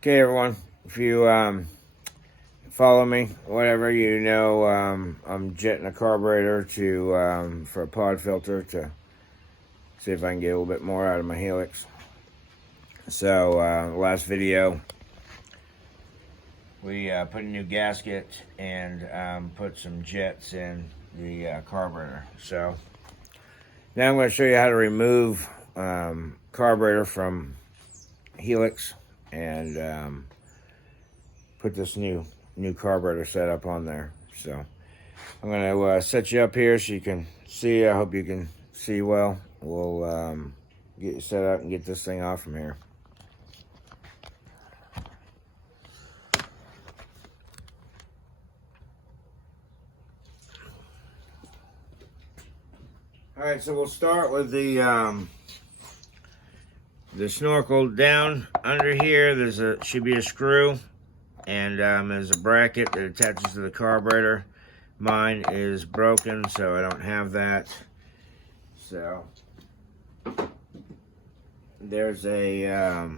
Okay, everyone, if you follow me, whatever, you know, I'm jetting a carburetor to for a pod filter to see if I can get a little bit more out of my helix. So, last video, we put a new gasket and put some jets in the carburetor. So, now I'm going to show you how to remove carburetor from helix and put this new carburetor setup on there. So I'm going to set you up here so you can see. I hope you can see well. We'll get you set up and get this thing off from here. All right, so we'll start with the snorkel. Down under here should be a screw, and there's a bracket that attaches to the carburetor. Mine is broken, so I don't have that. So there's a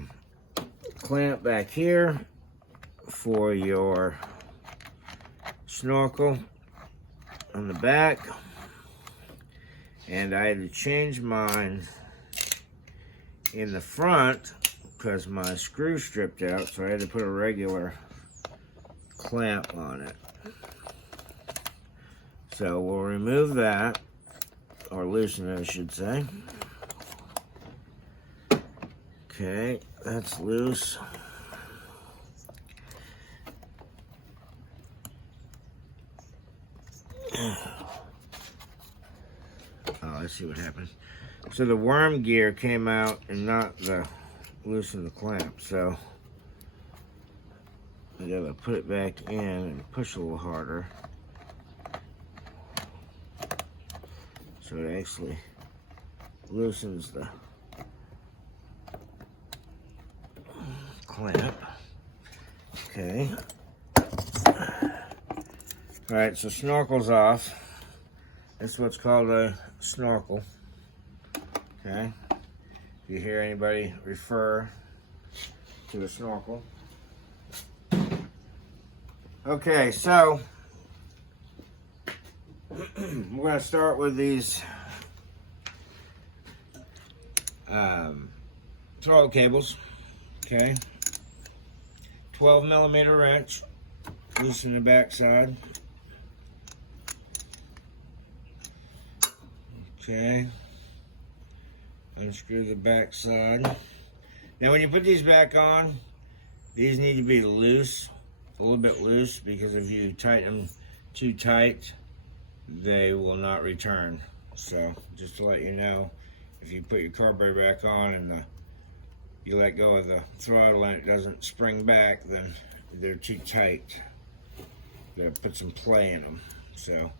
clamp back here for your snorkel on the back, and I had to change mine in the front because my screw stripped out, so I had to put a regular clamp on it. So we'll remove that, or loosen it, I should say. Okay, that's loose. Oh, let's see what happened. So the worm gear came out and not loosen the clamp. So I gotta put it back in and push a little harder, so it actually loosens the clamp. Okay. All right, so snorkel's off. That's what's called a snorkel. Okay. If you hear anybody refer to a snorkel. Okay, so we're going to start with these throttle cables. Okay. 12mm wrench. Loosen the back side. Okay. Unscrew the back side. Now when you put these back on, these need to be loose, a little bit loose, because if you tighten them too tight, they will not return. So just to let you know, if you put your carburetor back on and you let go of the throttle and it doesn't spring back, then they're too tight. You gotta put some play in them. So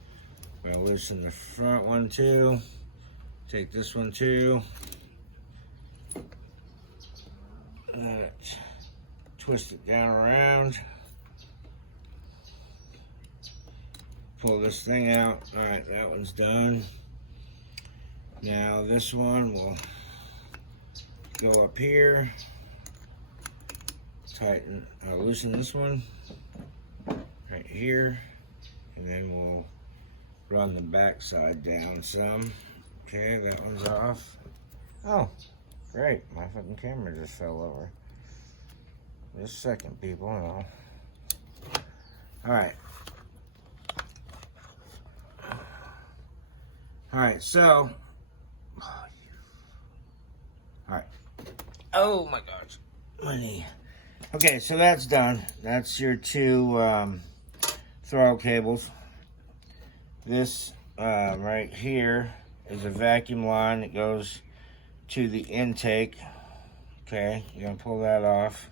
I'm gonna loosen the front one too. Take this one too. Let it twist it down around. Pull this thing out. All right, that one's done. Now this one will go up here. Tighten, loosen this one right here, and then we'll run the back side down some. Okay, that one's off. Oh, great, my fucking camera just fell over. Just a second, people. All right. All right, so. All right. Oh my gosh, my knee. Okay, so that's done. That's your two throttle cables. This right here is a vacuum line that goes to the intake. Okay, you're gonna pull that off.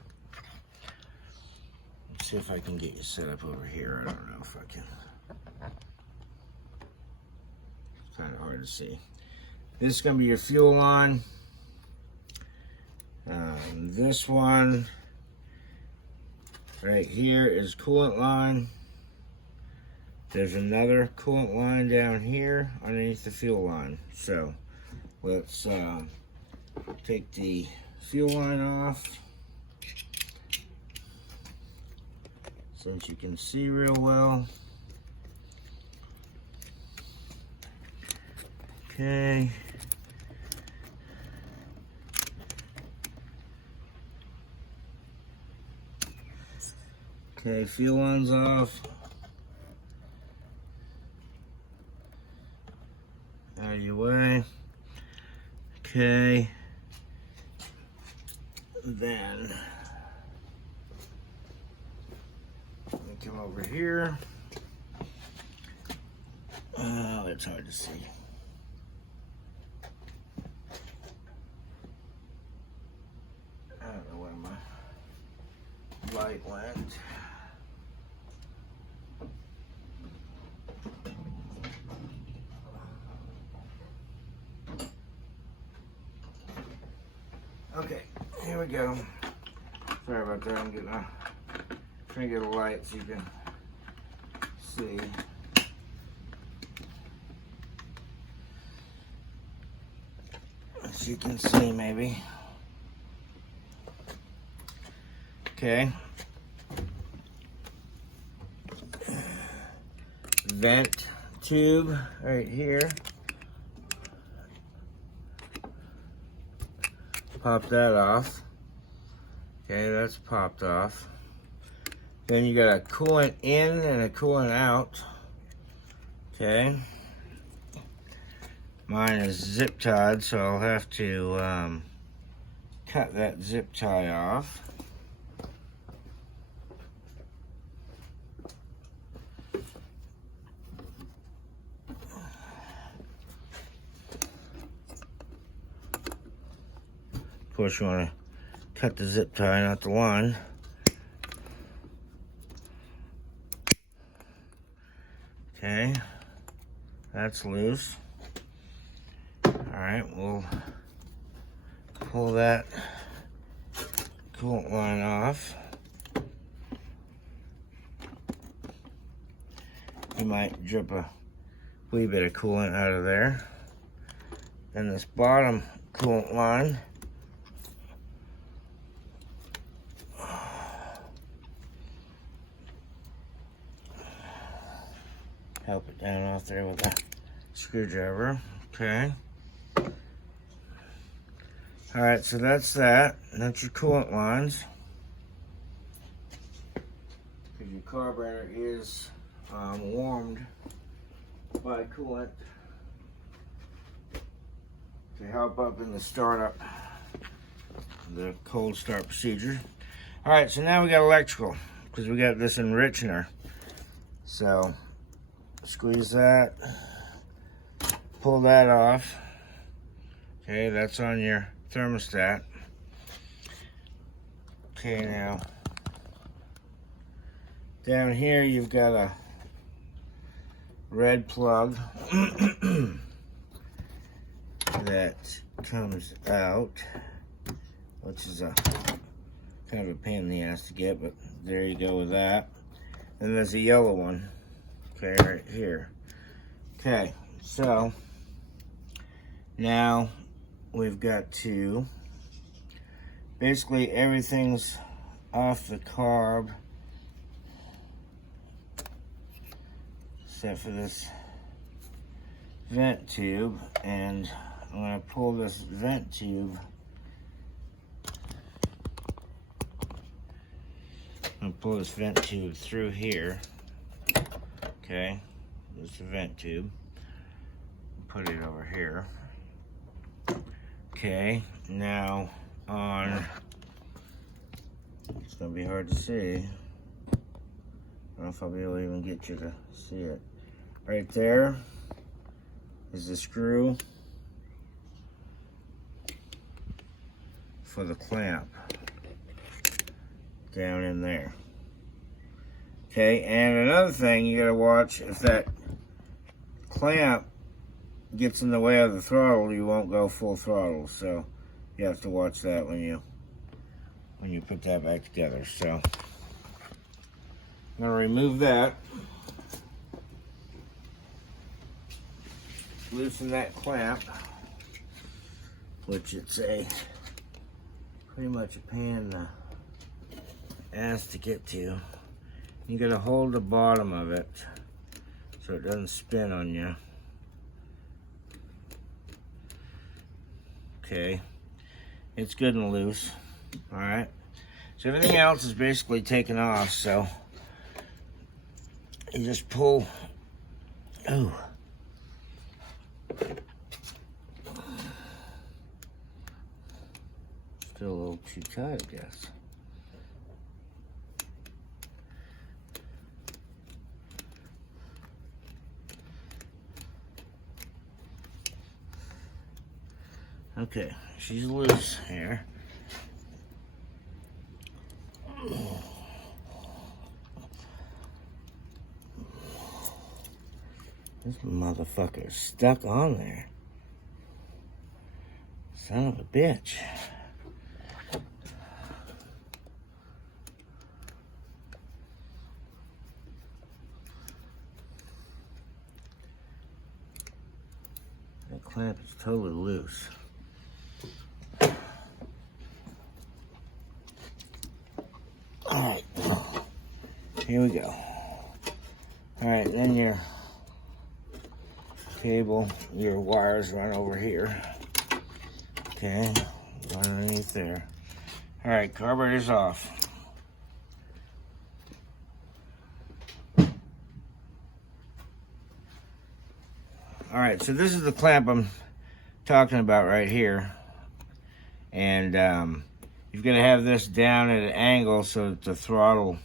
Let's see if I can get you set up over here. I don't know if I can. It's kind of hard to see. This is gonna be your fuel line. This one right here is coolant line. There's another coolant line down here underneath the fuel line. So let's take the fuel line off. since you can see real well. Okay. Okay, fuel line's off. Out of your way. Okay. Then let me come over here. Oh, it's hard to see. I don't know where my light went. Okay, here we go. Sorry about that. I'm trying to get a light so you can see. As you can see, maybe. Okay. Vent tube right here. Pop that off. Okay, that's popped off. Then you got a coolant in and a coolant out. Okay. Mine is zip tied, so I'll have to cut that zip tie off. Of course, you want to cut the zip tie, not the line. Okay, that's loose. Alright, we'll pull that coolant line off. You might drip a wee bit of coolant out of there. Then this bottom coolant line, help it down off there with a screwdriver. Okay. Alright, so that's that. That's your coolant lines. Because your carburetor is warmed by coolant to help up in the startup, the cold start procedure. Alright, so now we got electrical, because we got this enrichener. So, squeeze that, pull that off. Okay, that's on your thermostat. Okay, now down here you've got a red plug that comes out, which is a kind of a pain in the ass to get, but there you go with that. And there's a yellow one, okay, right here. Okay, so now we've got to, basically everything's off the carb except for this vent tube, and I'm going to pull this vent tube. I'm going to pull this vent tube through here. Okay, there's the vent tube. Put it over here. Okay, now on, it's gonna be hard to see. I don't know if I'll be able to even get you to see it. Right there is the screw for the clamp down in there. Okay, and another thing you gotta watch, if that clamp gets in the way of the throttle, you won't go full throttle. So you have to watch that when you put that back together. So I'm gonna remove that, loosen that clamp, which it's a pretty much a pain in the ass to get to. You gotta hold the bottom of it so it doesn't spin on you. Okay, it's good and loose. All right, so everything else is basically taken off, so you just pull. Oh, still a little too tight, I guess. Okay, she's loose here. This motherfucker is stuck on there. Son of a bitch. That clamp is totally loose. Alright, here we go. Alright, then your cable, your wires run over here. Okay, run underneath there. Alright, carburetor's off. Alright, so this is the clamp I'm talking about right here. And you've got to have this down at an angle so that the throttle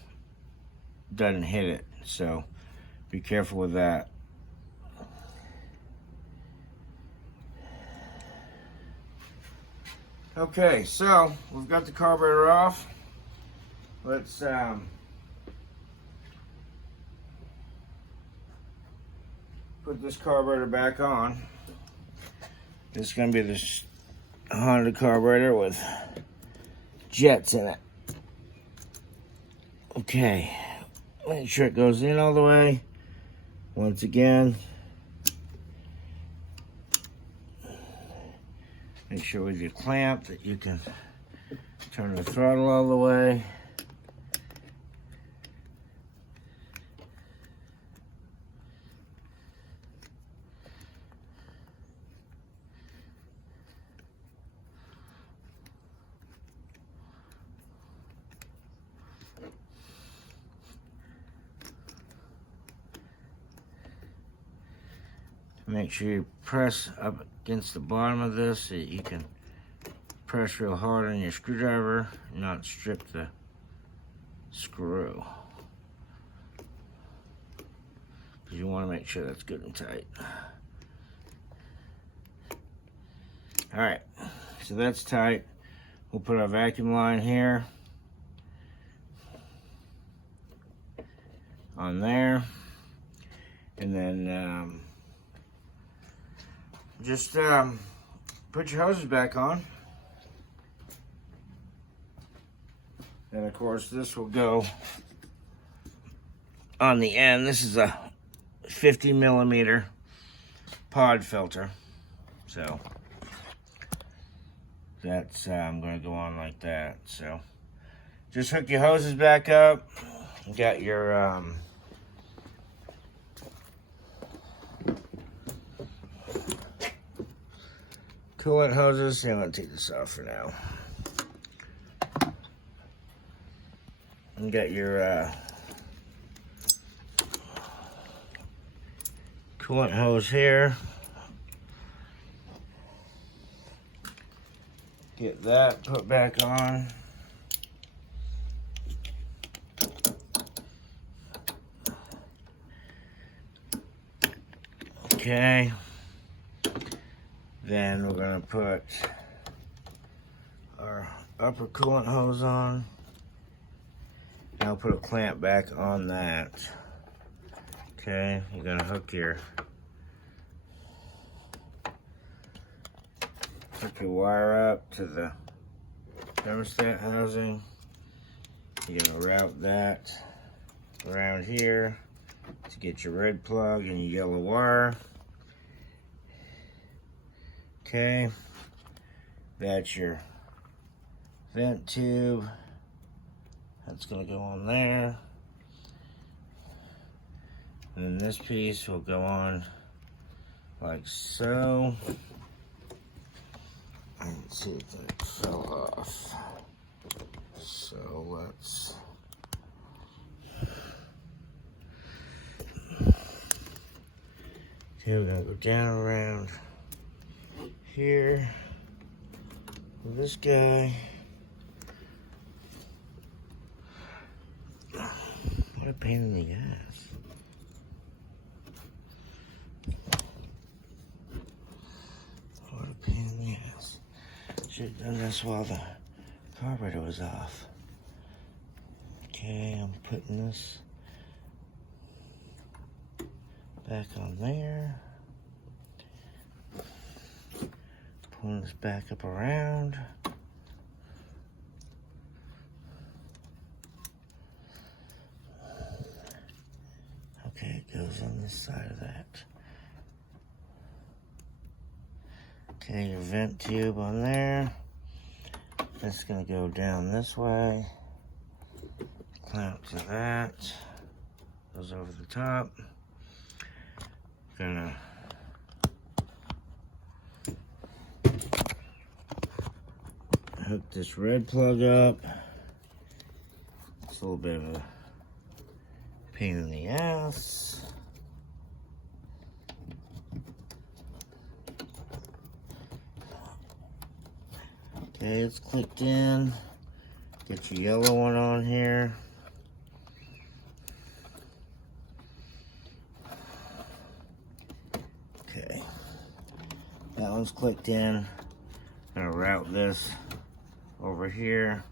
doesn't hit it. So be careful with that. Okay, so we've got the carburetor off. Let's put this carburetor back on. This is going to be this Honda carburetor with jets in it. Okay, make sure it goes in all the way. Once again, make sure with your clamp that you can turn the throttle all the way. Make sure you press up against the bottom of this so that you can press real hard on your screwdriver and not strip the screw. Because you want to make sure that's good and tight. Alright, so that's tight. We'll put our vacuum line here on there, and then just put your hoses back on. And of course this will go on the end. This is a 50mm pod filter. So that's going to go on like that. So just hook your hoses back up. You got your coolant hoses. I'm going to take this off for now. You got your coolant hose here. Get that put back on. Okay. Then we're going to put our upper coolant hose on. And I'll put a clamp back on that. Okay, you're going to hook your wire up to the thermostat housing. You're going to route that around here to get your red plug and your yellow wire. Okay, that's your vent tube. That's going to go on there. And then this piece will go on like so. Let's see if that fell off. So let's. Okay, we're gonna go down around here with this guy. What a pain in the ass. What a pain in the ass. Should have done this while the carburetor was off. Okay, I'm putting this back on there. Pulling this back up around. Okay, it goes on this side of that. Okay, your vent tube on there. That's gonna go down this way. Clamp to that. Goes over the top. Gonna hook this red plug up. It's a little bit of a pain in the ass. Okay, it's clicked in. Get your yellow one on here. Okay, that one's clicked in. I'm gonna route this over here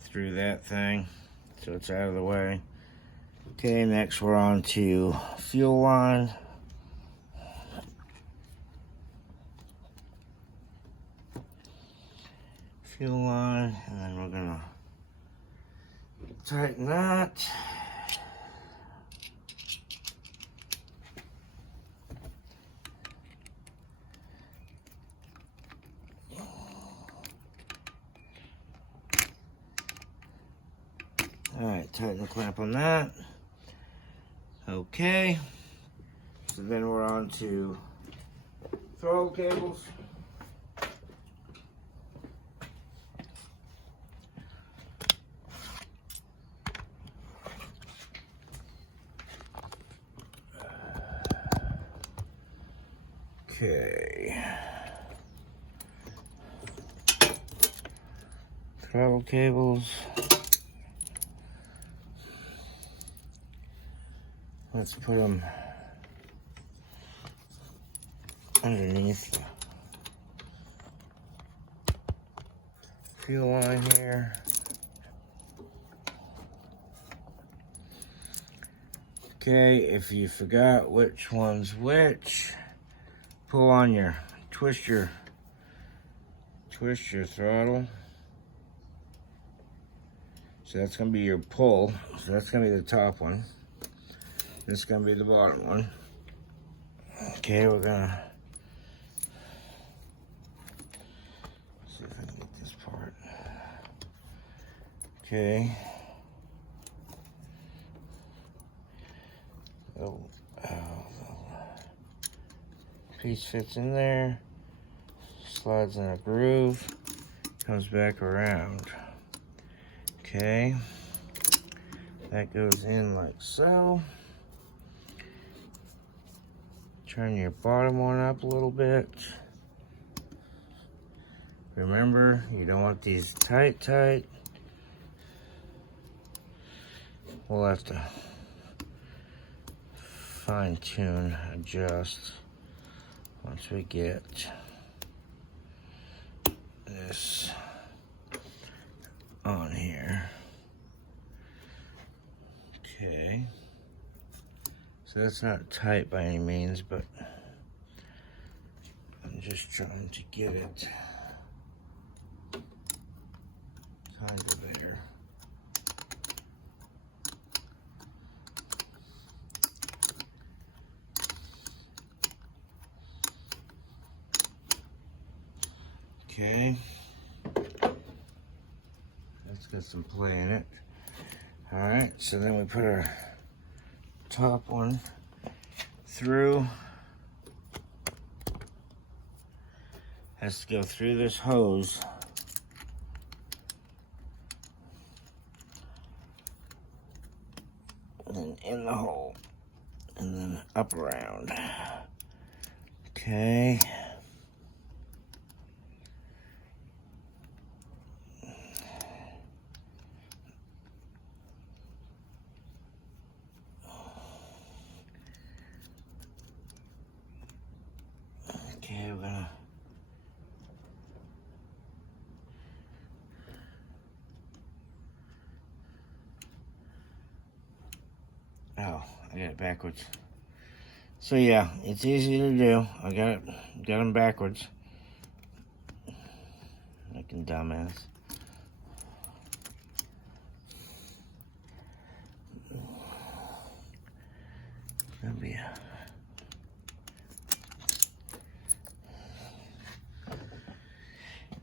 through that thing so it's out of the way. Okay, next we're on to fuel line. Fuel line, and then we're gonna tighten that. Alright, tighten the clamp on that. Okay, so then we're on to throttle cables. Okay. Throttle cables. Let's put them underneath the fuel line here. Okay, if you forgot which one's which, pull on your, twist your throttle. So that's gonna be your pull. So that's gonna be the top one. This is gonna be the bottom one. Okay, we're gonna see if I can get this part. Okay. Oh, piece fits in there, slides in a groove, comes back around. Okay, that goes in like so. Turn your bottom one up a little bit. Remember, you don't want these tight. We'll have to fine tune, adjust once we get this on here. Okay, so that's not tight by any means, but I'm just trying to get it kind of there. Okay, that's got some play in it. All right, so then we put our top one through. Has to go through this hose. And then in the hole. And then up around. Okay. Okay, we're gonna oh, I got it backwards. So yeah, it's easy to do. I got them backwards. Looking dumbass. Gonna be a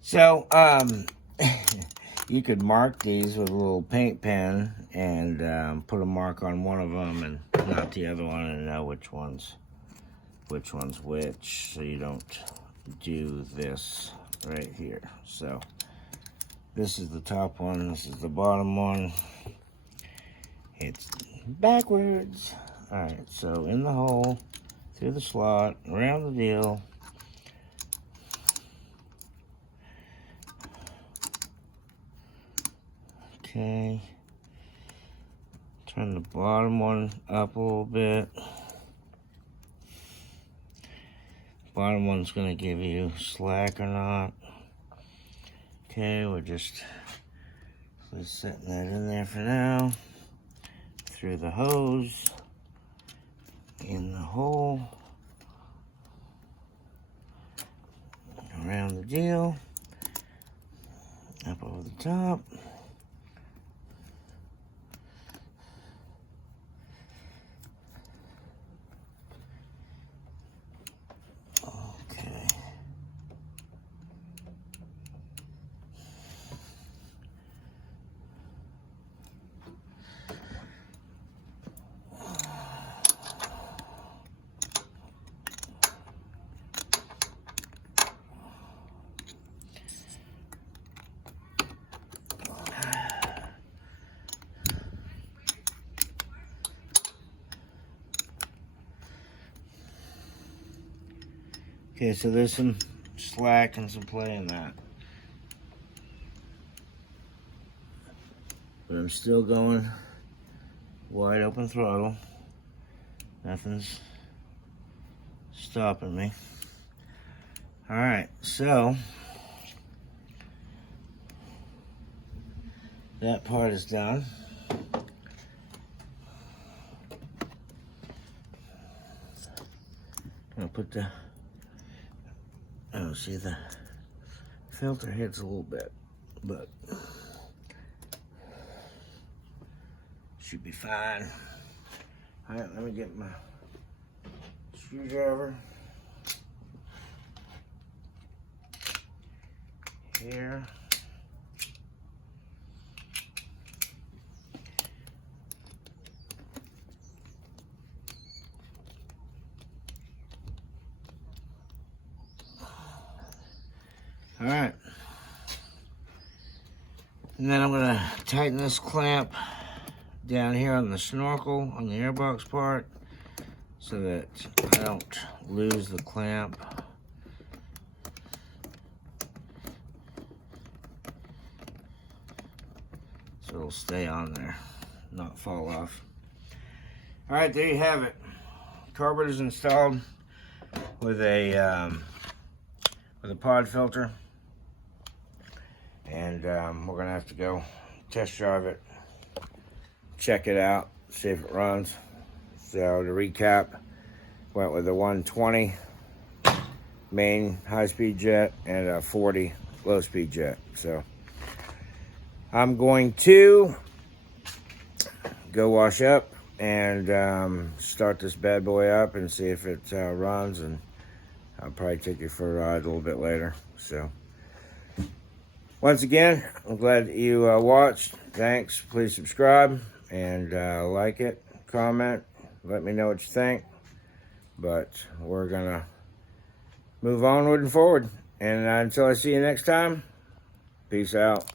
so you could mark these with a little paint pen and put a mark on one of them and not the other one, and know which one's which, so you don't do this right here. So this is the top one, this is the bottom one. It's backwards. All right, so in the hole, through the slot, around the deal. Okay, turn the bottom one up a little bit. Bottom one's gonna give you slack or not. Okay, we're just setting that in there for now. Through the hose, in the hole, around the deal, up over the top. Okay, so there's some slack and some play in that. But I'm still going wide open throttle. Nothing's stopping me. All right, so that part is done. I'm gonna put the oh, see, the filter hits a little bit, but should be fine. All right, let me get my screwdriver here. All right, and then I'm gonna tighten this clamp down here on the snorkel, on the airbox part, so that I don't lose the clamp. So it'll stay on there, not fall off. All right, there you have it. Carburetor's installed with a pod filter. And we're gonna have to go test drive it, check it out, see if it runs. So to recap, went with a 120 main high-speed jet and a 40 low-speed jet. So I'm going to go wash up and start this bad boy up and see if it runs, and I'll probably take you for a ride a little bit later. So Once again, I'm glad that you watched. Thanks. Please subscribe and like it, comment, let me know what you think. But we're going to move onward and forward. And until I see you next time, peace out.